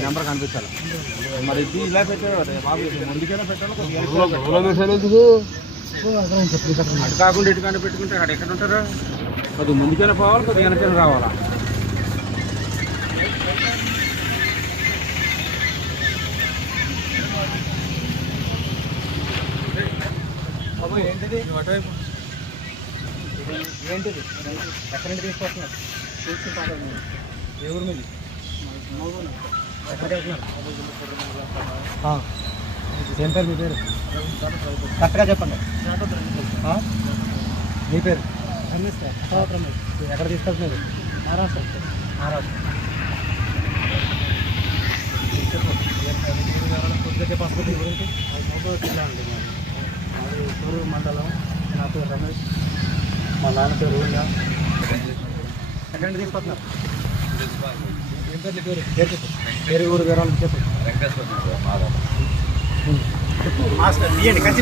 number కనిపించాలి మరి ఇలా పెట్టారు బాబు ముందుకైనా పెట్టాలి అటు కాకుండా ఇటుకైనా పెట్టుకుంటే అక్కడ ఎక్కడ ఉంటారా కొద్దిగా ముందుకైనా పోవాలి కొద్దిగా వెనకైనా రావాలా ఏంటిది ఏంటిది ఎక్కడి నుంచి తీసుకొస్తున్నారు తీసుకుంటారు ఏ ఊరు మీద ఎక్కడికి వెళ్తున్నారు ఏం పేరు మీ పేరు కరెక్ట్గా చెప్పండి మీ పేరు రమేష్ ఎక్కడ తీసుకెళ్తున్నారు మహారాష్ట్ర కొద్దిగా చెప్పాలి గురించి జిల్లా అండి అది సూరూరు మండలం నా పేరు రమేష్ మా నాన్న పేరు ఊళ్ళ ఎక్కడి నుంచి తీసుకొస్తున్నారు ఏం పేరు నీ పేరు పేరు ఊరు వివరాలు చెప్పు మాస్టర్ తీయండి కచ్చి